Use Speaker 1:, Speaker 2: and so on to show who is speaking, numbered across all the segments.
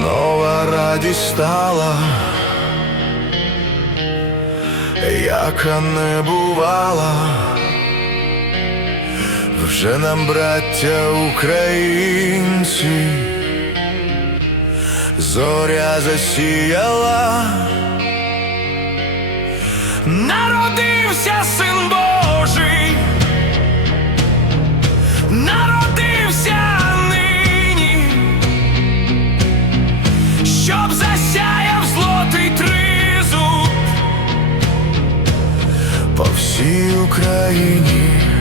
Speaker 1: доля дістала, яка не бувала, вже нам, браття українці, зоря засіяла,
Speaker 2: Народився
Speaker 1: всій Україні.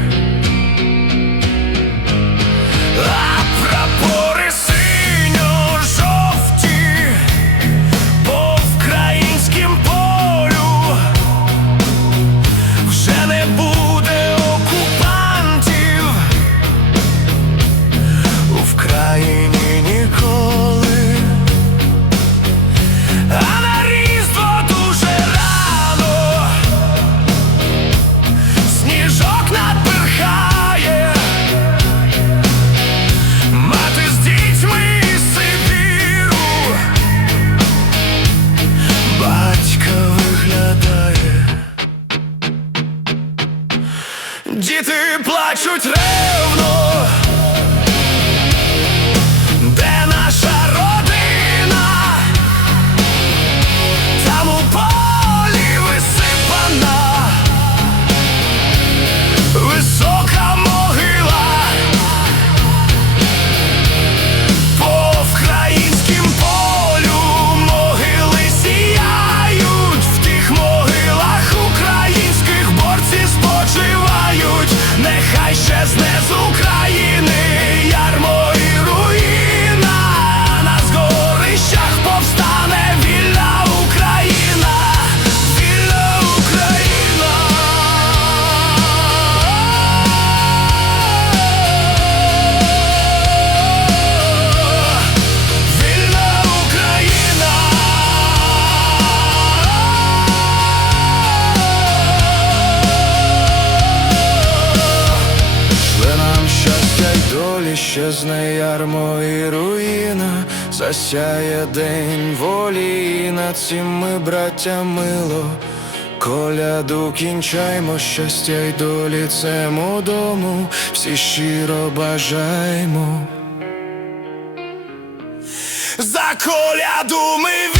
Speaker 2: Діти плачуть ревно,
Speaker 1: й долі, щезне ярмо і руїна, засяє день волі, і над цим ми, браття, мило. Коляду кінчаймо, щастя й долі цему дому, всі щиро бажаймо.
Speaker 2: За коляду ми